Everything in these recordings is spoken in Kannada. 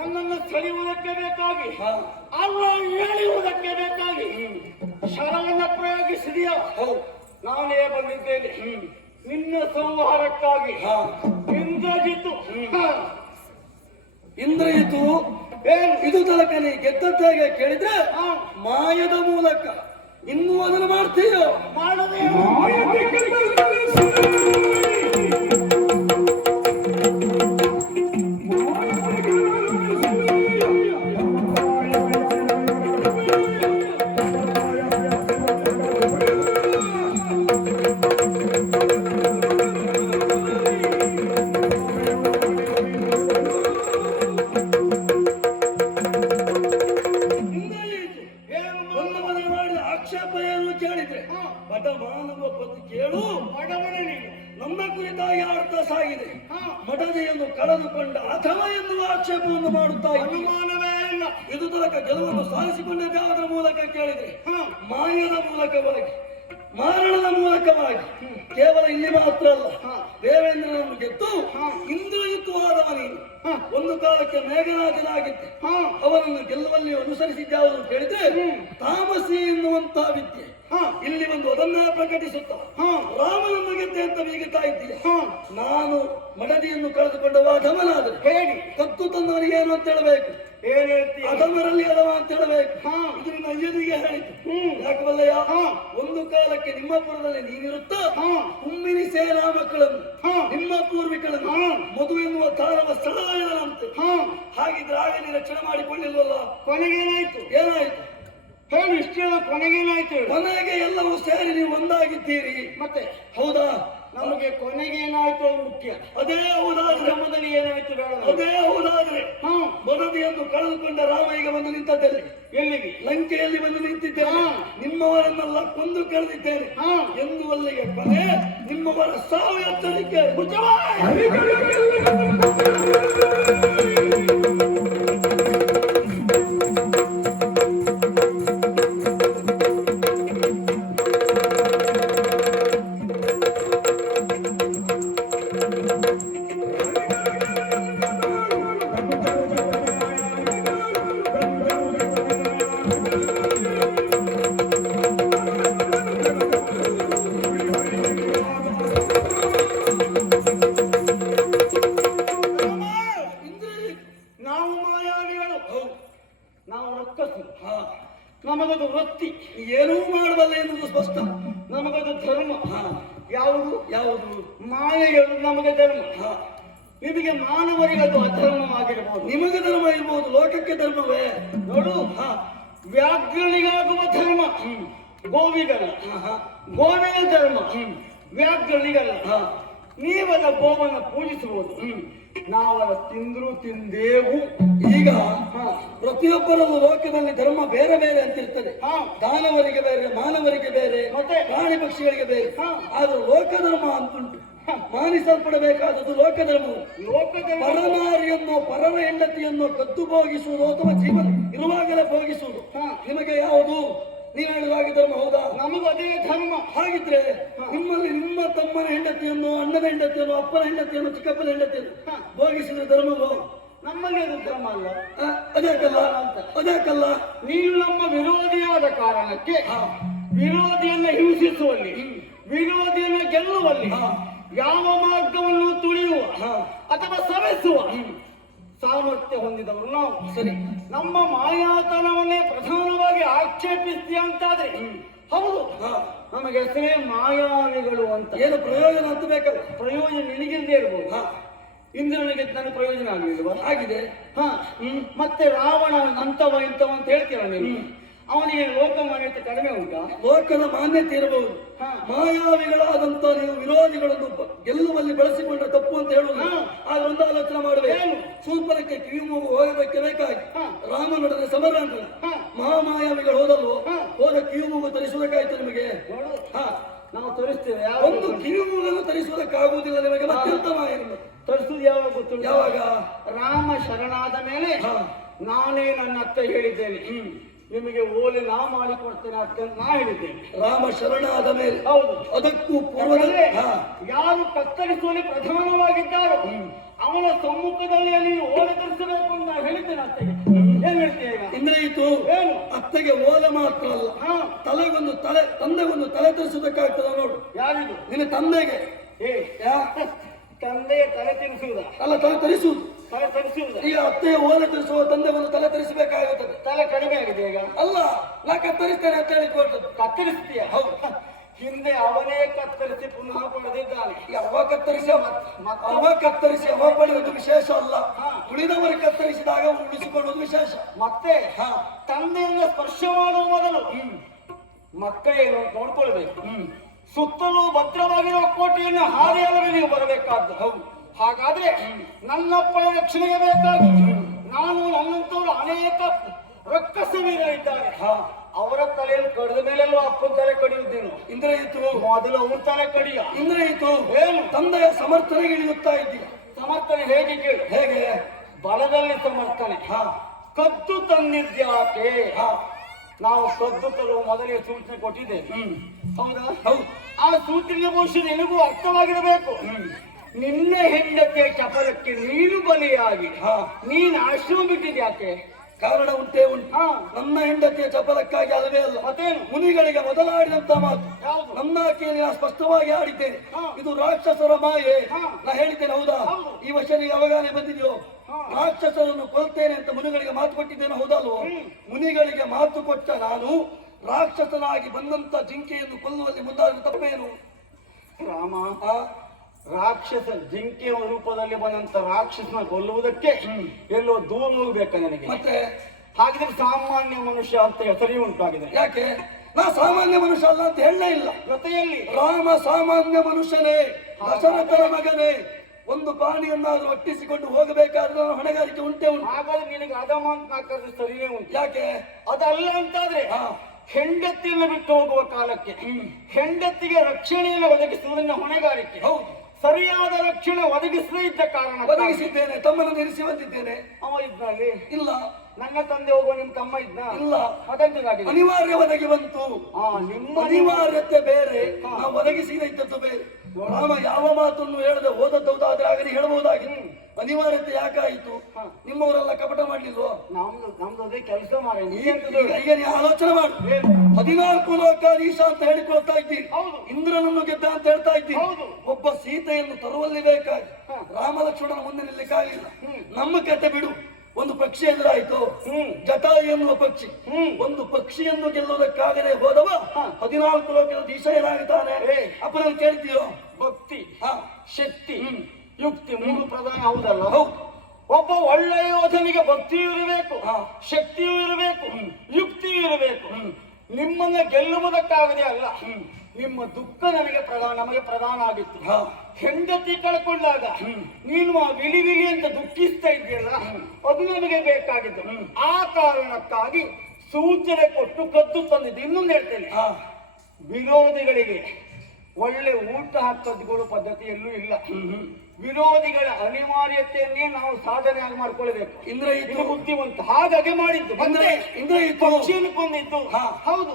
ನನ್ನನ್ನು ಸೆಳೆಯುವುದಕ್ಕೆ ಬೇಕಾಗಿ ಅಲ್ಲ ಎಳೆಯುವುದಕ್ಕೆ ಬೇಕಾಗಿ ಶರವನ್ನು ಪ್ರಯೋಗಿಸಿದೆಯೋ? ನಾನೇ ಬಂದಿದ್ದೇನೆ. ನಿನ್ನ ಸಂಹಾರಕ್ಕಾಗಿ ಇಂದ್ರಜಿತು ಇಂದ್ರಜಿತು ಇದು ತನಕ ನೀ ಗೆದ್ದದ್ದಾಗೆ ಕೇಳಿದ್ರೆ ಮಾಯದ ಮೂಲಕ ಇನ್ನೂ ಅದನ್ನು ಮಾಡ್ತೀಯೋ? ಮಾಡದೆ ಮಾನವ ಪತಿ ಕೇಳು ಬಡವನ ನಮ್ಮ ಕುರಿತಾಗಿ ಅರ್ಥ ಸಾಗಿದೆ. ಮಡದಿಯನ್ನು ಕಳೆದುಕೊಂಡ ಅಥವಾ ಎನ್ನುವ ಆಕ್ಷೇಪವನ್ನು ಮಾಡುತ್ತಾ. ಅನುಮಾನವೇ ಇಲ್ಲ ಇದು ತನಕ ಗೆಲುವನ್ನು ಸಾಧಿಸಿಕೊಂಡ ಅದರ ಮೂಲಕ ಕೇಳಿದ್ರೆ ಹ. ಮಾಯದ ಮೂಲಕವಾಗಿ ಮಾರಣದ ಮೂಲಕವಾಗಿ ಕೇವಲ ಇಲ್ಲಿ ಮಾತ್ರ ಅಲ್ಲ. ದೇವೇಂದ್ರನನ್ನು ಗೆದ್ದು ಹ. ಇಂದ್ರಯುಕ್ತವಾದವ ನೀನು. ಒಂದು ಕಾಲಕ್ಕೆ ಮೇಘರಾಜನಾಗಿದ್ದೆ. ಅವನನ್ನು ಗೆಲ್ಲುವಲ್ಲಿ ಅನುಸರಿಸಿದ್ಯಾವುದು ಕೇಳಿದ್ರೆ ತಾಮಸಿ ಎನ್ನುವಂತಹ ವಿದ್ಯೆ ಇಲ್ಲಿ ಒಂದು ಅದನ್ನ ಪ್ರಕಟಿಸುತ್ತ ಹ. ರಾಮನನ್ನು ಗೆದ್ದೆ ಅಂತ ಬೀಗುತ್ತಾ ಇದ್ದೀಯ ಹ. ನಾನು ಮಡದಿಯನ್ನು ಕಳೆದುಕೊಂಡವ ಅಧಮನಾದರು ಹೇಳಿ ಕತ್ತು ತಂದವನಿಗೇನು ಅಂತ ಹೇಳಬೇಕು ಅಧಮರಲ್ಲಿ ಅಧಮ ಅದವ ಅಂತ ಹೇಳಬೇಕು ಹಾ. ಇದು ನಿನ್ನ ಅಯ್ಯನಿಗೆ ಹೇಳಿತು ಹ್ಮ್. ಯಾಕೆ ಹಾ. ಒಂದು ಕಾಲಕ್ಕೆ ನಿಮ್ಮಪುರದಲ್ಲಿ ನೀನಿರುತ್ತ ಹಾ. ಕುಮ್ಮಿನಿ ಸೇನಾ ಮಕ್ಕಳನ್ನು ಹಾ. ನಿಮ್ಮ ಪೂರ್ವಿಕಳನ್ನು ಮದುವೆ ಮಧು ಎನ್ನುವ ತಾರವ ಸ್ಥಳದಂತೆ ಹ. ಹಾಗಿದ್ರೆ ಆಗ ನೀ ರಕ್ಷಣೆ ಮಾಡಿಕೊಳ್ಳಿಲ್ವಲ್ಲ ಕೊನೆಗೇನಾಯ್ತು ಏನಾಯ್ತು ಹೇಳು ಇಷ್ಟೇಳ ಕೊನೆಗೇನಾಯ್ತು? ಹೇಳು ಕೊನೆಗೆ ಎಲ್ಲವೂ ಸೇರಿ ನೀವು ಒಂದಾಗಿದ್ದೀರಿ. ಮತ್ತೆ? ಹೌದಾ? ನಮಗೆ ಕೊನೆಗೇನಾಯ್ತು ಅದು ಮುಖ್ಯ. ಅದೇ ಹೌದಾದ್ರೆ. ಕ್ರಮದಲ್ಲಿ ಏನಾಯ್ತು ಬೇಡ ಅದೇ ಹೌದಾದ್ರೆ. ಹಾ ಮಡದಿಯನ್ನು ಕಳೆದುಕೊಂಡ ರಾಮ ಈಗ ಬಂದು ನಿಂತದ್ದಲ್ಲಿ? ಎಲ್ಲಿಗೆ? ಲಂಕೆಯಲ್ಲಿ ಬಂದು ನಿಂತಿದ್ದೇನೆ. ಹಾ. ನಿಮ್ಮವರನ್ನೆಲ್ಲ ಕೊಂದು ಕಳೆದಿದ್ದೇನೆ ಹಾ ಎಂದು ಅಲ್ಲಿಗೆ ಕೊನೆ ನಿಮ್ಮವರ ಸಾವು ಎಚ್ಚರಿಕೆ ನಿಮಗೆ ಮಾನವರಿಗೆ ಅದು ಅಧರ್ಮವಾಗಿರಬಹುದು ನಿಮಗೆ ಧರ್ಮ ಇರಬಹುದು ಲೋಕಕ್ಕೆ ಧರ್ಮವೇ? ನೋಡು ಹಾ ವ್ಯಾಘ್ರನಿಗಾಗುವ ಧರ್ಮ. ಗೋವಿಗಲ್ಲ. ಗೋವಿನ ಧರ್ಮ. ವ್ಯಾಘ್ರಣಿಗಲ್ಲ ಹಾ ನೀವೆಲ್ಲ ಗೋವನ್ನ ಪೂಜಿಸಬಹುದು ನಾವದ ತಿಂದ್ರು ತಿಂದೇವು. ಈಗ ಹಾ. ಪ್ರತಿಯೊಬ್ಬರಲ್ಲೂ ಲೋಕದಲ್ಲಿ ಧರ್ಮ ಬೇರೆ ಬೇರೆ ಅಂತ ಇರ್ತದೆ ಹಾ. ದಾನವರಿಗೆ ಬೇರೆ ಮಾನವರಿಗೆ ಬೇರೆ ಮತ್ತೆ? ಪ್ರಾಣಿ ಪಕ್ಷಿಗಳಿಗೆ ಬೇರೆ. ಹಾ. ಲೋಕ ಧರ್ಮ ಅಂತುಂಟು. ಮಾನಿಸಲ್ಪಡಬೇಕಾದದ್ದು ಲೋಕಧರ್ಮವು ಲೋಕದ ಪರನಾರಿಯನ್ನು ಪರರ ಹೆಂಡತಿಯನ್ನು ಕದ್ದು ಭೋಗಿಸುವುದು ಅಥವಾ ಜೀವನ ಇರುವಾಗಲೇ ಭೋಗಿಸುವುದು. ನಿಮಗೆ ಯಾವುದು? ನೀವು ಹೇಳುವಾಗ ಧರ್ಮ ಹೌದಾ? ನಮಗೂ ಅದೇ ಧರ್ಮ. ಹಾಗಿದ್ರೆ ನಿಮ್ಮಲ್ಲಿ ನಿಮ್ಮ ತಮ್ಮನ ಹೆಂಡತಿಯನ್ನು ಅಣ್ಣನ ಹೆಂಡತಿಯನ್ನು ಅಪ್ಪನ ಹೆಂಡತಿಯನ್ನು ಚಿಕ್ಕಪ್ಪನ ಹೆಂಡತಿಯನ್ನು. ಭೋಗಿಸಿದ ಧರ್ಮವು? ನಮ್ಮಲ್ಲಿ ಅದು ಧರ್ಮ ಅಲ್ಲ. ಅದಕ್ಕಲ್ಲ ಅದಕ್ಕಲ್ಲ ನೀನು ನಮ್ಮ ವಿರೋಧಿಯಾದ ಕಾರಣಕ್ಕೆ. ವಿರೋಧಿಯನ್ನ ಹಿಂಸಿಸುವಲ್ಲಿ ವಿರೋಧಿಯನ್ನ ಗೆಲ್ಲುವಲ್ಲಿ. ಯಾವ ಮಾರ್ಗವನ್ನು ತುಳಿಯುವ ಹಾ. ಅಥವಾ ಸವೆಸುವ ಸಾಮರ್ಥ್ಯ ಹೊಂದಿದವರು ನಾವು. ಸರಿ ನಮ್ಮ ಮಾಯಾತನವನ್ನೇ ಪ್ರಧಾನವಾಗಿ ಆಕ್ಷೇಪಿಸ್ತೀಯ ಅಂತಾದ್ರೆ ಹೌದು. ನಮಗೆ ಹೆಸರೇ ಮಾಯಾವಿಗಳು ಅಂತ. ಏನು ಪ್ರಯೋಜನ ಅಂತ ಬೇಕಲ್ಲ ಪ್ರಯೋಜನ ನಿನಗಿಲ್ಲದೆ ಇರ್ಬೋದು. ಹಾ. ಇಂದ್ರನಿಗೆ ನನ್ನ ಪ್ರಯೋಜನ ಆಗಲಿಲ್ವಾ? ಆಗಿದೆ. ಹಾ ಮತ್ತೆ ರಾವಣ ಅಂತವ ಇಂತವ ಅಂತ ಹೇಳ್ತೀರ ನೀನು ಅವನಿಗೆ ಲೋಕಮಾನ್ಯತೆ ಕಡಿಮೆ ಉಂಟಾ? ಲೋಕದ ಮಾನ್ಯತೆ ಇರಬಹುದು. ಹಾ. ಮಾಯಾವಿಗಳಾದಂತ ನೀವು ವಿರೋಧಿಗಳನ್ನು ಗೆಲ್ಲುವಲ್ಲಿ ಬಳಸಿಕೊಂಡ ತಪ್ಪು ಅಂತ ಹೇಳುವುದು. ಆದ್ರೆ ಒಂದು ಆಲೋಚನೆ ಮಾಡಬೇಕು ಸೂಪರಕ್ಕೆ ಕಿವಿ ಮೂಗು ಹೋಗಬೇಕೆ ಬೇಕಾಗಿ. ರಾಮ ರಾಮನೊಡನೆ ಸಮರ ಅಂತ ಮಹಾಮಾಯಾವಿಗಳು ಹೋದಲ್ವೋ. ಹೋದ ಕಿವಿ ಮೂಗು ತರಿಸುವುದಕ್ಕಾಯ್ತು ನಿಮಗೆ? ಹಾ. ನಾವು ತೋರಿಸ್ತೇವೆ ಒಂದು ಕಿವಿ ಮೂಗನ್ನು ತರಿಸುವುದಕ್ಕಾಗುವುದಿಲ್ಲ ನಿಮಗೆ ಮತ್ತೆಂತ ಮಾಯ ತರಿಸುವುದು ತೋರಿಸುದು ಯಾವಾಗ ಗೊತ್ತು ಯಾವಾಗ? ರಾಮ ಶರಣಾದ ಮೇಲೆ ನಾನೇ ನನ್ನ ಅತ್ತ ಹೇಳಿದ್ದೇನೆ. ನಿಮಗೆ ಓಲೆ ನಾ ಮಾಡಿಕೊಡ್ತೇನೆ ಅಂತ ನಾ ಹೇಳಿದ್ದೇನೆ. ರಾಮ ಶರಣಾದ ಮೇಲೆ ಹೌದು. ಅದಕ್ಕೂ ಪೂರ್ವದಲ್ಲಿ ಹಾ. ಯಾರು ಕತ್ತರಿಸುವಲ್ಲಿ ಪ್ರಧಾನವಾಗಿದ್ದಾರೋ ಅವನ ಸಮ್ಮುಖದಲ್ಲಿ ನೀನು ಓಲೆ ತರಿಸಬೇಕು ಅಂತ ನಾನು ಹೇಳಿದ್ದೇನೆ ಅತ್ತೆಗೆ. ಏನ್ ಹೇಳ್ತೀಯ ಈಗ? ಏನು? ಅತ್ತೆಗೆ ಓಲೆ ಮಾತ್ರ ಅಲ್ಲ. ತಲೆಗೊಂದು ತಲೆ ತಂದೆಗೊಂದು ತಲೆ ತರಿಸಬೇಕಾಗ್ತದೆ ನೋಡು. ಯಾರಿದು? ನಿನ್ನ ತಂದೆಗೆ. ಏ. ತಂದೆಯ ತಲೆ ತಿರುಸುವುದ? ಅಲ್ಲ ತಲೆ ತರಿಸುವುದು. ತಲೆ ತರಿಸುವುದ ಈಗ ಅತ್ತೆ ಓಲೆ ತರಿಸುವ ತಂದೆವನ್ನು ತಲೆ ತರಿಸಬೇಕಾಗುತ್ತದೆ ತಲೆ ಕಡಿಮೆ ಆಗಿದೆ ಈಗ. ಅಲ್ಲ ನಾ ಕತ್ತರಿಸ್ತೇನೆ ಅಂತ ಹೇಳಿ ಕೊಡ್ತದೆ ಕತ್ತರಿಸ್ತೀಯ? ಹೌದು. ಹಿಂದೆ ಅವನೇ ಕತ್ತರಿಸಿ ಪುನಃ ಪಡೆದಿದ್ದಾನೆ ಅವ ಕತ್ತರಿಸಿ ಅವ ಕತ್ತರಿಸಿ ಅವ ಪಡೆಯುವುದು ವಿಶೇಷ ಅಲ್ಲ. ಉಳಿದವರು ಕತ್ತರಿಸಿದಾಗ ಉಳಿಸಿಕೊಳ್ಳುವುದು ವಿಶೇಷ. ಮತ್ತೆ ತಂದೆಯನ್ನ ತಂದೆಯಿಂದ ಸ್ಪರ್ಶ ಮಾಡುವ ಮೊದಲು ಮಕ್ಕಳೇನು ನೋಡ್ಕೊಳ್ಬೇಕು. ಹ್ಮ್. ಸುತ್ತಲೂ ಭದ್ರವಾಗಿರುವ ಕೋಟೆಯನ್ನು ಹಾರಿಯಲ್ಲವೇ ನೀವು ಬರಬೇಕಾದ್ದು. ಹೌದು. ಹಾಗಾದ್ರೆ ನನ್ನಪ್ಪನ ರಕ್ಷಣೆಗೆ ಬೇಕಾದ ನಾನು ನನ್ನಂತವರು ಅನೇಕ ರಕ್ಕಸ ವೀರರಿದ್ದಾರೆ ಹಾ. ಅವರ ತಲೆಯಲ್ಲಿ ಕಡಿದ ಮೇಲೆಲ್ಲೂ ಅಪ್ಪನ ತಲೆ ಕಡಿಯುತ್ತೇನು? ಇಂದ್ರಯಿತು. ಮೊದಲು ಅವನ ತಲೆ ಕಡಿಯ. ಇಂದ್ರಯಿತು. ಏನು? ತಂದೆಯ ಸಮರ್ಥನೆಗೆ ಇಳಿಯುತ್ತಾ ಇದ್ದೀಯ? ಸಮರ್ಥನೆ ಹೇಗೆ ಕೇಳು? ಹೇಗೆ? ಬಲದಲ್ಲಿ ಸಮರ್ಥನೆ. ಹಾ. ಕದ್ದು ತಂದಿದ್ಯಾಕೆ ಹಾ. ನಾವು ಕದ್ದು ತರುವ ಮೊದಲೇ ಸೂಚನೆ ಕೊಟ್ಟಿದ್ದೇವೆ. ಹೌದಾ? ಹೌದು. ಆ ಸೂಚನೆ ಬಹುಶಃ ನಿನಗೂ ಅರ್ಥವಾಗಿರಬೇಕು. ನಿನ್ನ ಹೆಂಡತಿಯ ಚಪಲಕ್ಕೆ ನೀನು ಬಲಿಯಾಗಿ. ನೀನು ಆಶ್ರಮ ಬಿಟ್ಟಿದ್ಯಾಕೆ ಕಾರಣ ಉಂಟೇ ಉಂಟು. ನನ್ನ ಹೆಂಡತಿಯ ಚಪಲಕ್ಕಾಗಿ ಅಲ್ಲವೇ ಅಲ್ಲ. ಮತ್ತೇನು? ಮುನಿಗಳಿಗೆ ಮೊದಲಾಡಿದಂತ ಮಾತು. ನನ್ನ ಆಕೆಯಲ್ಲಿ ನಾನು ಸ್ಪಷ್ಟವಾಗಿ ಆಡಿದ್ದೇನೆ ಇದು ರಾಕ್ಷಸರ ಮಾಯೆ. ನಾ ಹೇಳಿದ್ದೇನೆ ಹೌದಾ? ಈ ವರ್ಷ ನೀವು ಅವಗಾನೆ ಬಂದಿದೆಯೋ. ರಾಕ್ಷಸರನ್ನು ಕೊಲ್ತೇನೆ ಅಂತ ಮುನಿಗಳಿಗೆ ಮಾತು ಕೊಟ್ಟಿದ್ದೇನೆ ಹೌದಲ್ವೋ? ಮುನಿಗಳಿಗೆ ಮಾತು ಕೊಟ್ಟ ನಾನು ರಾಕ್ಷಸನಾಗಿ ಬಂದಂತ ಜಿಂಕೆಯನ್ನು ಕೊಲ್ಲುವಲ್ಲಿ ಮುಂದಾದ ತಪ್ಪೇನು? ರಾಮ. ರಾಕ್ಷಸ ಜಿಂಕೆಯ ರೂಪದಲ್ಲಿ ಬಂದಂತ ರಾಕ್ಷಸನ ಕೊಲ್ಲುವುದಕ್ಕೆ ಎಲ್ಲೋ ದೂರ ಹೋಗ್ಬೇಕ ನನಗೆ? ಮತ್ತೆ? ಹಾಗಿದ್ರೆ ಸಾಮಾನ್ಯ ಮನುಷ್ಯ ಅಂತ ಹೆಸರೇ ಉಂಟಾಗಿದೆ ಯಾಕೆ? ನಾ ಸಾಮಾನ್ಯ ಮನುಷ್ಯ ಅಲ್ಲ ಅಂತ ಹೇಳಲೇ ಇಲ್ಲ. ಜೊತೆಯಲ್ಲಿ ರಾಮ ಸಾಮಾನ್ಯ ಮನುಷ್ಯನೇ ದಶರಥರ ಮಗನೇ ಒಂದು ಪಾಣಿಯನ್ನಾದ್ರೂ ಒಟ್ಟಿಸಿಕೊಂಡು ಹೋಗಬೇಕಾದ್ರೆ ಹೊಣೆಗಾರಿಕೆ ಉಂಟೆ ಉಂಟು. ಹಾಗಾದ್ರೆ ನಿನಗೆ ಅದಮ ಅಂತ ನಾ ಸರಿಯೇ ಉಂಟು. ಯಾಕೆ? ಅದಲ್ಲ ಅಂತಾದ್ರೆ ಹೆಂಡತಿಯನ್ನು ಬಿಟ್ಟು ಹೋಗುವ ಕಾಲಕ್ಕೆ ಹೆಂಡತಿಗೆ ರಕ್ಷಣೆಯನ್ನು ಒದಗಿಸುವುದು ನಿನ್ನ ಹೊಣೆಗಾರಿಕೆ. ಹೌದು. ಸರಿಯಾದ ರಕ್ಷಣೆ ಒದಗಿಸದೇ ಇದ್ದ ಕಾರಣ ಒದಗಿಸಿದ್ದೇನೆ ತಮ್ಮನ್ನು ಇರಿಸಿ ಬಂದಿದ್ದೇನೆ. ಅವ ಇದ್ದಾನೆ. ಇಲ್ಲ. ನನ್ನ ತಂದೆ ಹೋಗುವ ನಿಮ್ ತಮ್ಮ ಇದ್ನ? ಇಲ್ಲ. ಅನಿವಾರ್ಯ ಒದಗಿ ಬಂತು. ಆ ನಿಮ್ಮ ಅನಿವಾರ್ಯತೆ ಬೇರೆ. ನಾವು ಒದಗಿಸಿದ ಇದ್ದದ್ದು ಬೇರೆ. ರಾಮ ಯಾವ ಮಾತನ್ನು ಹೇಳದೆ ಹೋದದ್ದೌದಾದ್ರೆ ಆಗಲಿ ಹೇಳಬಹುದಾಗಿತ್ತು. ಅನಿವಾರ್ಯತೆ ಯಾಕಾಯಿತು? ನಿಮ್ಮವರೆಲ್ಲ ಕಪಟ ಮಾಡ್ಲಿಲ್ವೋ? ನಮ್ದು ನಮ್ದು ಅದೇ ಕೆಲಸ ಮಾಡಿ ಈಗ ನೀವು ಆಲೋಚನೆ ಮಾಡಿ. ಹದಿನಾಲ್ಕು ಲೋಕಾಧೀಶ ಅಂತ ಹೇಳಿಕೊಳ್ತಾ ಇದ್ದೀರಿ ಇಂದ್ರನನ್ನು ಗೆದ್ದ ಅಂತ ಹೇಳ್ತಾ ಇದ್ದೀರಿ ಒಬ್ಬ ಸೀತೆಯನ್ನು ತರುವಲ್ಲಿ ಬೇಕಾಗಿ ರಾಮಲಕ್ಷ್ಮಣನ ಮುಂದೆ ನಿಲ್ಲಿಕ್ಕಾಗಿಲ್ಲ. ನಮ್ಮ ಕತೆ ಬಿಡು. ಒಂದು ಪಕ್ಷಿ ಎದುರಾಯಿತು. ಹ್ಮ್. ಜಟಾಯು ಎನ್ನುವ ಪಕ್ಷಿ. ಹ್ಮ್. ಒಂದು ಪಕ್ಷಿಯನ್ನು ಗೆಲ್ಲುವುದಕ್ಕಾಗದೆ ಹೋದವ. ಹದಿನಾಲ್ಕು ಲೋಕದ ದಿಶ ಏನಾಗುತ್ತಾನೆ. ಅಪ್ಪನನ್ನು ಕೇಳ್ತೀಯೋ? ಭಕ್ತಿ. ಹಾ. ಶಕ್ತಿ. ಹ್ಮ್. ಯುಕ್ತಿ ಮೂರು ಪ್ರಧಾನ ಹೌದಲ್ಲ? ಹೌದು. ಒಬ್ಬ ಒಳ್ಳೆಯ ಯೋಧನಿಗೆ ಭಕ್ತಿಯೂ ಇರಬೇಕು ಹಾ. ಶಕ್ತಿಯೂ ಇರಬೇಕು ಯುಕ್ತಿಯೂ ಇರಬೇಕು. ಹ್ಮ್. ನಿಮ್ಮನ್ನ ಗೆಲ್ಲುವುದಕ್ಕಾಗದೆ ಅಲ್ಲ. ಹ್ಮ್. ನಿಮ್ಮ ದುಃಖ ನನಗೆ ಪ್ರಧಾನ ನಮಗೆ ಪ್ರಧಾನ ಆಗಿತ್ತು. ಹೆಂಡತಿ ಕಳ್ಕೊಂಡಾಗ ನೀನು ಆ ವಿಲಿ ವಿಲಿ ಅಂತ ದುಃಖಿಸ್ತಾ ಇದ್ದೀಯಲ್ಲ ಅದು ನನಗೆ ಬೇಕಾಗಿದ್ದು. ಆ ಕಾರಣಕ್ಕಾಗಿ ಸೂಚನೆ ಕೊಟ್ಟು ಕದ್ದು ತಂದಿದ್ದು ಇನ್ನೊಂದು ಹೇಳ್ತೇನೆ. ಹಾ. ವಿರೋಧಿಗಳಿಗೆ ಒಳ್ಳೆ ಊಟ ಹಾಕೋದ್ಗಳು ಪದ್ಧತಿಯಲ್ಲೂ ಇಲ್ಲ. ವಿರೋಧಿಗಳ ಅನಿವಾರ್ಯತೆಯನ್ನೇ ನಾವು ಸಾಧನೆಯಾಗಿ ಆಗಿ ಮಾಡ್ಕೊಳ್ಬೇಕು. ಇಂದ್ರ ಇದು ಬುದ್ಧಿವಂತ. ಹಾಗಾಗಿ ಮಾಡಿದ್ದು. ಇಂದ್ರ ಬಂದ್ರೆ ಇಂದ್ರ ಪಕ್ಷಿಯನ್ನು ಕೊಂದಿದ್ದು. ಹೌದು.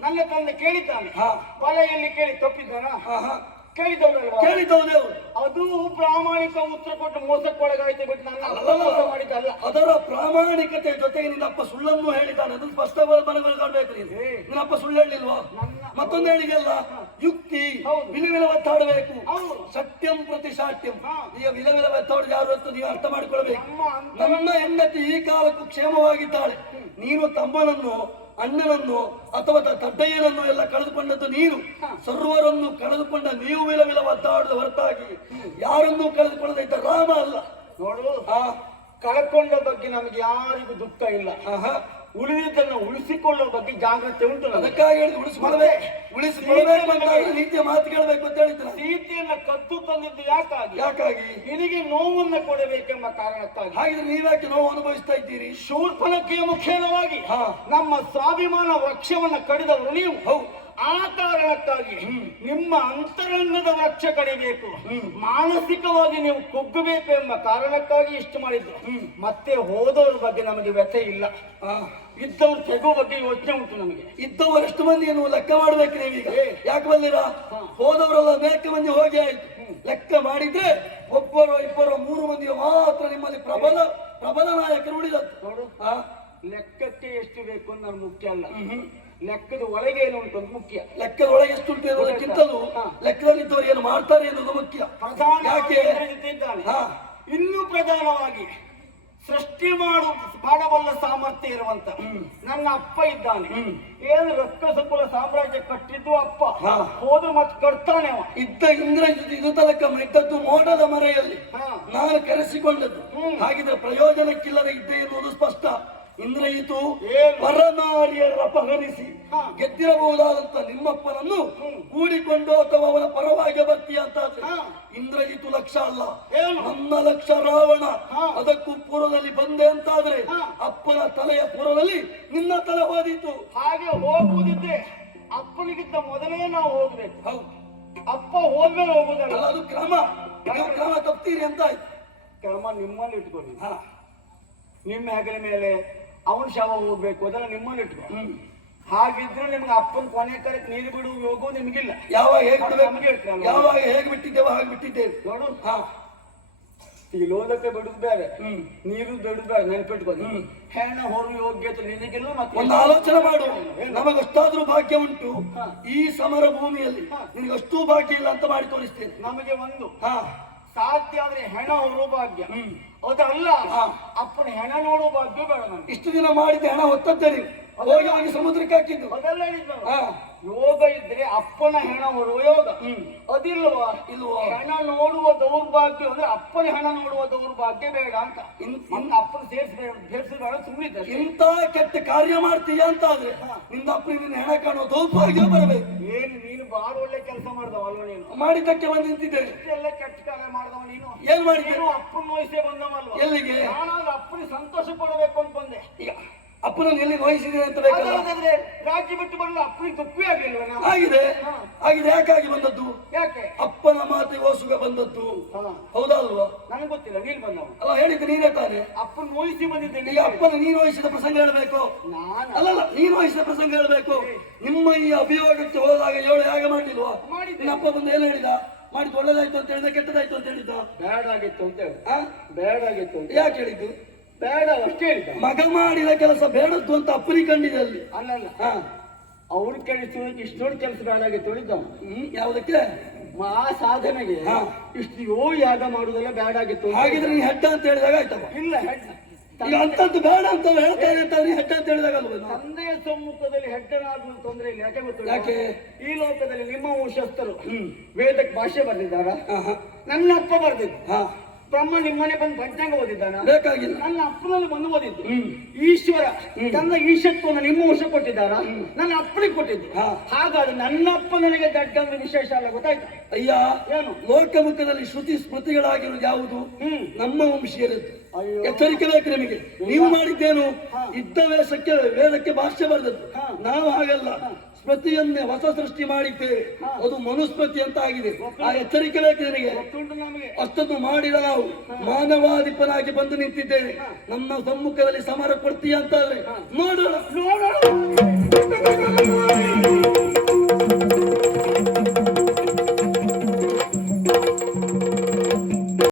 ನನ್ನ ತಂದೆ ಕೇಳಿದ್ದಾನೆ. ಹಾ. ಬಲೆಯಲ್ಲಿ ಕೇಳಿ ತಪ್ಪಿದ್ದಾನ ಕೇಳಿದವನಲ್ವಾ? ಅದು ಪ್ರಾಮಾಣಿಕ ಉತ್ತರ ಕೊಟ್ಟು ಮೋಸಕ್ಕೊಳಗಾಯ್ತು ಬಿಟ್ಟು ನನ್ನ ಮೋಸ ಮಾಡಿದ್ದಲ್ಲ. ಅದರ ಪ್ರಾಮಾಣಿಕತೆ ಜೊತೆಗೆ ನಿನ್ನಪ್ಪ ಸುಳ್ಳನ್ನು ಹೇಳಿದ್ದಾನೆ. ಅದು ಸ್ಪಷ್ಟವಾದ ಬಲಗಳು ಕಾಣಬೇಕು ನೀನು. ನಿನ್ನಪ್ಪ ಸುಳ್ಳು ಹೇಳಿಲ್ವಾ? ನನ್ನ ಮತ್ತೊಂದು ಹೇಳಿದೆಲ್ಲ ಯುಕ್ತಿ ಹೌದು. ವಿಲವಿಲ ಒತ್ತಾಡಬೇಕು. ಸತ್ಯಂ ಪ್ರತಿ ಸಾತ್ಯಂ. ಈಗ ವಿಲವಿಲ ಒತ್ತಾಡೋದು ಯಾರು ಅಂತ ನೀವು ಅರ್ಥ ಮಾಡಿಕೊಳ್ಬೇಕು. ನನ್ನ ಹೆಂಡತಿ ಈ ಕಾಲಕ್ಕೂ ಕ್ಷೇಮವಾಗಿದ್ದಾಳೆ. ನೀನು ತಮ್ಮನನ್ನು ಅಣ್ಣನನ್ನು ಅಥವಾ ತಡ್ಡಯ್ಯನನ್ನು ಎಲ್ಲ ಕಳೆದುಕೊಂಡದ್ದು ನೀನು. ಸರ್ವರನ್ನು ಕಳೆದುಕೊಂಡ ನೀವು ವಿಲವಿಲ ಒತ್ತಾಡದ ಹೊರತಾಗಿ ಯಾರನ್ನೂ ಕಳೆದುಕೊಳ್ಳದ ರಾಮ ಅಲ್ಲ. ನೋಡು. ಕಳ್ಕೊಂಡ ಬಗ್ಗೆ ನಮ್ಗೆ ಯಾರಿಗೂ ದುಃಖ ಇಲ್ಲ. ಆಹಾ. ಉಳಿದಿದ್ದನ್ನು ಉಳಿಸಿಕೊಳ್ಳುವ ಬಗ್ಗೆ ಜಾಗ್ರತೆ ಉಂಟು ಅದಕ್ಕಾಗಿ ಹೇಳಿದ್ರು ಉಳಿಸ್ಕೊಳ್ಬೇಕು ಉಳಿಸಿಕೊಳ್ಳಬೇಕು ಅಂತ ಹೇಳಿದ್ರೆ ಮಾತು ಕೇಳಬೇಕು ಅಂತ ಹೇಳಿದ್ರು ಸೀತೆಯನ್ನ ಕದ್ದು ತಂದಿದ್ದು ಯಾಕಾಗಿ? ಯಾಕಾಗಿ? ನಿನಗೆ ನೋವನ್ನು ಕೊಡಬೇಕೆಂಬ ಕಾರಣಕ್ಕಾಗಿ. ಹಾಗಿದ್ರೆ ನೀವ್ಯಾಕೆ ನೋವು ಅನುಭವಿಸ್ತಾ ಇದ್ದೀರಿ? ಶೂರ್ಪನಕ್ಕಿಯ ಮುಖೇನವಾಗಿ. ನಮ್ಮ ಸ್ವಾಭಿಮಾನ ವೃಕ್ಷವನ್ನ ಕಡಿದವರು ನೀವು. ಹೌದು. ಆ ಕಾರಣಕ್ಕಾಗಿ ನಿಮ್ಮ ಅಂತರಂಗದ ವೃಕ್ಷ ಕಡಿಬೇಕು ಮಾನಸಿಕವಾಗಿ ನೀವು ಕುಗ್ಗಬೇಕು ಎಂಬ ಕಾರಣಕ್ಕಾಗಿ ಇಷ್ಟು ಮಾಡಿದ್ದು ಮತ್ತೆ ಹೋದವ್ರ ಬಗ್ಗೆ ನಮಗೆ ವ್ಯಥೆ ಇಲ್ಲ. ಇದ್ದವ್ರು ತೆಗೋ ಬಗ್ಗೆ ಯೋಚನೆ ಉಂಟು ನಮಗೆ. ಇದ್ದವರು ಎಷ್ಟು ಮಂದಿ ನೀವು ಲೆಕ್ಕ ಮಾಡ್ಬೇಕು ನೀವೀಗ. ಯಾಕೆ ಬಂದಿರಾ? ಹೋದವರೆಲ್ಲ ಅನೇಕ ಮಂದಿ ಹೋಗಿ ಆಯ್ತು. ಲೆಕ್ಕ ಮಾಡಿದ್ರೆ ಒಬ್ಬರು ಇಬ್ಬರು ಮೂರು ಮಂದಿ ಮಾತ್ರ ನಿಮ್ಮಲ್ಲಿ ಪ್ರಬಲ ಪ್ರಬಲ ನಾಯಕರು ಉಳಿದದ್ದು. ಲೆಕ್ಕಕ್ಕೆ ಎಷ್ಟು ಬೇಕು ಅನ್ನೋ ಮುಖ್ಯ ಅಲ್ಲ. ಲೆಕ್ಕದ ಒಳಗೆ ಏನು ಉಂಟು ಅಂತ ಮುಖ್ಯ. ಲೆಕ್ಕದ ಒಳಗೆ ಎಷ್ಟು ಉಂಟು ಎನ್ನುವುದಕ್ಕಿಂತಲೂ. ಲೆಕ್ಕದಲ್ಲಿದ್ದವರು ಏನು ಮಾಡ್ತಾರೆ ಎನ್ನುವುದು ಮುಖ್ಯ. ಪ್ರಧಾನ ಯಾಕೆ? ಹಾ. ಇನ್ನೂ ಪ್ರಧಾನವಾಗಿ ಸೃಷ್ಟಿ ಮಾಡು ಮಾಡಬಲ್ಲ ಸಾಮರ್ಥ್ಯ ಇರುವಂತ ನನ್ನ ಅಪ್ಪ ಇದ್ದಾನೆ. ಏನು ರಕ್ತ ಸಂಕುಲ ಸಾಮ್ರಾಜ್ಯ ಕಟ್ಟಿದ್ದು ಅಪ್ಪ. ಹೋದ್ರು ಮತ್ತೆ ಕಟ್ತಾನೆ ಅವ. ಇದ್ದ ಇಂದ್ರ ಇದು ತನಕ ಮೆಟ್ಟದ್ದು ಮೋಡದ ಮರೆಯಲ್ಲಿ. ನಾನು ಕರೆಸಿಕೊಂಡದ್ದು. ಹಾಗಿದ್ರೆ ಪ್ರಯೋಜನಕ್ಕಿಲ್ಲದೆ ಇದ್ದೆ ಎನ್ನುವುದು ಸ್ಪಷ್ಟ. ಇಂದ್ರಜಿತು ಏನು? ಪರನಾರಿಯರ ಅಪಹರಿಸಿ. ಗೆದ್ದಿರಬಹುದಾದಂತ ನಿಮ್ಮಪ್ಪನನ್ನು. ಕೂಡಿಕೊಂಡು ಅಥವಾ ಅವನ ಪರವಾಗಿ ಬರ್ತೀಯ ಅಂತ ಇಂದ್ರಯಿತು ಲಕ್ಷ ಅಲ್ಲ. ನಮ್ಮ ನನ್ನ ಲಕ್ಷ ರಾವಣ. ಅದಕ್ಕೂ ಪೂರ್ವದಲ್ಲಿ ಬಂದೆ ಅಂತಾದ್ರೆ. ಅಪ್ಪನ ತಲೆಯ ಪೂರ್ವದಲ್ಲಿ ನಿನ್ನ ತಲೆ ಹೋದಿತ್ತು ಹಾಗೆ ಹೋಗುವುದಿದ್ರೆ ಅಪ್ಪನಿಗಿಂತ ಮೊದಲೇ ನಾವು ಹೋಗ್ಬೇಕು. ಹೌದು. ಅಪ್ಪ ಹೋದ್ಮೇಲೆ ಹೋಗುದಲ್ಲ ಅದು ಕ್ರಮ. ನೀವು ಕ್ರಮ ತಪ್ತೀರಿ ಅಂತ ಆಯ್ತು. ಕ್ರಮ ನಿಮ್ಮಲ್ಲಿ ಇಟ್ಕೊಳ್ಳಿ. ಹಾ. ನಿಮ್ಮ ಹೆಗಲ ಮೇಲೆ ಅವನ ಶವ ಹೋಗ್ಬೇಕು ಅದನ್ನ ನಿಮ್ಮನ್ನ ಇಟ್ಕೊ. ಹಾಗಿದ್ರೆ ನಿಮ್ಗೆ ಅಪ್ಪನ ಕೊನೆ ಕರೆಕ್ಟ್ ನೀರು ಬಿಡುವ ಯೋಗವು ನಿಮ್ಗಿಲ್ಲ. ಯಾವಾಗ ಹೇಗೆ ಬಿಡಬೇಕು? ಯಾವಾಗ ಹೇಗೆ ಬಿಟ್ಟಿದ್ದೇವೆ ಹಾಗೆ ಬಿಟ್ಟಿದ್ದೇವೆ. ನೋಡು. ಹಾ. ಈ ಲೋದಕ್ಕೆ ಬಿಡುದು ಬೇರೆ. ನೀರು ಬಿಡುದು ಬೇರೆ ನೆನ್ಪಿಟ್ಕೊಂಡು ಹ್ಮ್. ಹೆಣ ಹೊರು ಯೋಗ್ಯತೆ ನಿನಗಿಲ್ಲ ಮತ್ತೆ ಒಂದು ಆಲೋಚನೆ ಮಾಡು. ನಮಗಷ್ಟಾದ್ರೂ ಭಾಗ್ಯ ಉಂಟು. ಈ ಸಮರ ಭೂಮಿಯಲ್ಲಿ ನಿನಗೆ ಅಷ್ಟೂ ಭಾಗ್ಯ ಇಲ್ಲ ಅಂತ ಮಾಡಿ ತೋರಿಸ್ತೇನೆ. ನಮಗೆ ಒಂದು. ಹಾ. ಸಾಧ್ಯ ಆದ್ರೆ ಹೆಣ ಹೊರೋ ಭಾಗ್ಯ. ಹ್ಮ್ ಅದಲ್ಲ ಅಪ್ಪನ ಹೆಣ ನೋಡುವ ಭಾಗ್ಯ ಬೇಡ ಇಷ್ಟು ದಿನ ಮಾಡಿದ್ದೆ ಹೆಣ ಹೊತ್ತದ್ದರಿ ಹೋಗಿ ಹೋಗಿ ಸಮುದ್ರಕ್ಕೆ ಹಾಕಿದ್ದು. ಅದೆಲ್ಲ. ಹಾ. ಯೋಗ ಇದ್ರೆ ಅಪ್ಪನ ಹೆಣ ಹೊರುವ ಯೋಗ. ಹ್ಮ್. ಅದಿಲ್ವಾ ಇಲ್ವಾ? ಹೆಣ ನೋಡುವ ದೌರ್ಭಾಗ್ಯ ಅಂದ್ರೆ ಅಪ್ಪನ ಹೆಣ ನೋಡುವ ದೌರ್ಭಾಗ್ಯ ಬೇಡ ಅಂತ. ಇನ್- ಮತ್ತೆ ಅಪ್ಪನ ಸೇರಿಸಬೇಡ ಸೇರಿಸಬೇಡ ಸುಮ್ಮನಿದ್ದ ಇಂಥ ಕೆಟ್ಟ ಕಾರ್ಯ ಮಾಡ್ತೀಯ ಅಂತ ಆದ್ರೆ ನಿಂದ ಅಪ್ಪ ನಿನ್ನ ಹೆಣ ಕಾಣುವ ದೌರ್ಭಾಗ್ಯ ಬರಬೇಕು. ಏನು ನೀನು ಬಾಳ ಒಳ್ಳೆ ಕೆಲಸ ಮಾಡ್ದವ ಅಲ್ವ ನೀನು? ಮಾಡಿದ್ದಕ್ಕೆ ಬಂದು ನಿಂತಿದ್ದೇನೆ. ಇಷ್ಟೆಲ್ಲ ಕೆಟ್ಟ ಕಾರ್ಯ ಮಾಡ್ದವ ಏನ್ ಮಾಡಿದ್ರು? ಅಪ್ಪನ ವಯಸ್ಸೇ ಬಂದವಲ್ಲ ಎಲ್ಲಿಗೆ? ನಾನು ಅಪ್ಪನಿಗೆ ಸಂತೋಷ ಪಡಬೇಕು ಅಂತ ಬಂದೆ. ಈಗ ಅಪ್ಪನನ್ನು ಎಲ್ಲಿ ನೋಯಿಸಿದೆ ಅಂತ ಬೇಕಲ್ಲ ಅದಾದ್ರೆ ರಾಜ್ಯ ಬಿಟ್ಟು ಬರಲು ಅಪ್ಪನಿಗೆ ತಪ್ಪೇ ಆಗಲಿಲ್ಲ ಆಗಿದೆ. ಆಗಿದೆ. ಯಾಕಾಗಿ ಬಂದದ್ದು? ಯಾಕೆ? ಅಪ್ಪನ ಮಾತೆ ಓಸುಗ ಬಂದದ್ದು. ಹೌದಾ ಅಲ್ವಾ? ನನಗೆ ಗೊತ್ತಿಲ್ಲ ನೀನ್ ಬಂದವ ಅಲ್ಲ ಹೇಳಿದ್ದು ನೀನೇ ತಾನೆ? ಅಪ್ಪನ ವಹಿಸಿ ಬಂದಿದ್ದೇನೆ ಈಗ ಅಪ್ಪನ ನೀನು ವಹಿಸಿದ ಪ್ರಸಂಗ ಹೇಳಬೇಕು. ನಾನು? ಅಲ್ಲಲ್ಲ ನೀನು ವಹಿಸಿದ ಪ್ರಸಂಗ ಹೇಳಬೇಕು. ನಿಮ್ಮ ಈ ಅಭಿಯೋಗಕ್ಕೆ ಹೋದಾಗ ಏಳು ಹೇಗೆ ಮಾಡಿಲ್ವಾ. ನಿನ್ನ ಅಪ್ಪ ಬಂದು ಏನು ಹೇಳಿದ? ಮಾಡಿದ್ದು ಒಳ್ಳೇದಾಯ್ತು ಅಂತ ಹೇಳಿದ ಕೆಟ್ಟದಾಯ್ತು ಅಂತ ಹೇಳಿದ್ದ? ಬ್ಯಾಡ್ ಆಗಿತ್ತು ಅಂತ ಹೇಳು ಆ? ಬೇಡ ಆಗಿತ್ತು ಅಂತ ಯಾಕೆ ಹೇಳಿದ್ದು? ಬೇಡ ಅಷ್ಟೇ ಹೇಳಿದ. ಮಗ ಮಾಡಿದ ಕೆಲಸ ಬೇಡದ್ದು ಅಂತ ಅಪ್ಪನಿ ಕಂಡಿದೆ ಅಲ್ಲಿ. ಅಲ್ಲಲ್ಲ ಹಾ ಅವ್ರು ಇಷ್ಟು ಇಷ್ಟೊಂದು ಕೆಲಸ ಬೇಡ ಆಗಿತ್ತು ಹೇಳಿದ್ದ ಹ್ಮ್ ಯಾವುದಕ್ಕೆ? ಆ ಸಾಧನೆಗೆ ಹಾ. ಇಷ್ಟು ಯೋ ಯಾಗ ಮಾಡುದೆಲ್ಲ ಬೇಡ ಆಗಿತ್ತು ಅಂತ ಹಾಗಿದ್ರೆ ನೀ ಹೆಡ್ಡ ಅಂತ ಹೇಳಿದಾಗ ಆಯ್ತಪ್ಪ. ಇಲ್ಲ ಹೆಡ್- ಈಗ ಅಂತದ್ದು ಬೇಡ ಅಂತ ಹೇಳ್ತಾ ಅಂತ ಹೆಟ್ಟ ಹೆಡ್ಡ ಅಂತ ಹೇಳಿದಾಗ ಅಲ್ವಾ ತಂದೆಯ ಸಮ್ಮುಖದಲ್ಲಿ ಹೆಡ್ಡನಾದ್ರೂ ತೊಂದರೆ ಇಲ್ಲ. ಯಾಕೆ ಗೊತ್ತಿಲ್ಲ ಯಾಕೆ? ಈ ಲೋಕದಲ್ಲಿ ನಿಮ್ಮ ವಂಶಸ್ಥರು ವೇದಕ್ಕೆ ಭಾಷೆ ಬರೆದಿದ್ದಾರ? ನನ್ನ ಅಪ್ಪ ಬರೆದಿದ್ದು. ಹಾ. ಬ್ರಹ್ಮ ನಿಮ್ಮನೆ ಬಂದು ಪಂಚಾಂಗ ಓದಿದ್ದಾನ? ಬೇಕಾಗಿಲ್ಲ. ನನ್ನ ಅಪ್ಪನಲ್ಲಿ ಬಂದು ಓದಿದ್ದು. ಈಶ್ವರ ತನ್ನ ಈಶತ್ವವನ್ನು ನಿಮ್ಮ ವಂಶ ಕೊಟ್ಟಿದ್ದಾರ? ನನ್ನ ಅಪ್ಪನಿಗೆ ಕೊಟ್ಟಿದ್ದು. ಹಾಗಾದ್ರೆ ನನ್ನ ಅಪ್ಪ ನನಗೆ ದಡ್ಡ ಅಂದ್ರೆ ವಿಶೇಷ ಅಲ್ಲ ಗೊತ್ತಾಯ್ತು? ಅಯ್ಯ. ಏನು? ಲೋಕಮುಖದಲ್ಲಿ ಶ್ರುತಿ ಸ್ಮೃತಿಗಳಾಗಿರುವುದು ಯಾವುದು? ಹ್ಮ್. ನಮ್ಮ ವಂಶೀಯರದ್ದು. ಎಚ್ಚರಿಕೆ ಬೇಕು ನಿಮಗೆ. ನೀವು ಮಾಡಿದ್ದೇನು ಇದ್ದ ವೇಷಕ್ಕೆ ವೇದಕ್ಕೆ ಭಾಷ್ಯ ಬರೆದದ್ದು. ನಾವು ಹಾಗಲ್ಲ. ಸ್ಮೃತಿಯನ್ನೇ ಹೊಸ ಸೃಷ್ಟಿ ಮಾಡಿದ್ದೇವೆ. ಅದು ಮನುಸ್ಮೃತಿ ಅಂತ ಆಗಿದೆ. ಆ ಎಚ್ಚರಿಕೆ ಬೇಕು ನಿನಗೆ. ಅಷ್ಟನ್ನು ಮಾಡಿದ ನಾವು ಮಾನವಾಧಿಪನಾಗಿ ಬಂದು ನಿಂತಿದ್ದೇವೆ. ನಮ್ಮ ಸಮ್ಮುಖದಲ್ಲಿ ಸಮರ ಕೊಡ್ತೀಯ ಅಂತ ನೋಡೋಣ. ನೋಡೋಣ.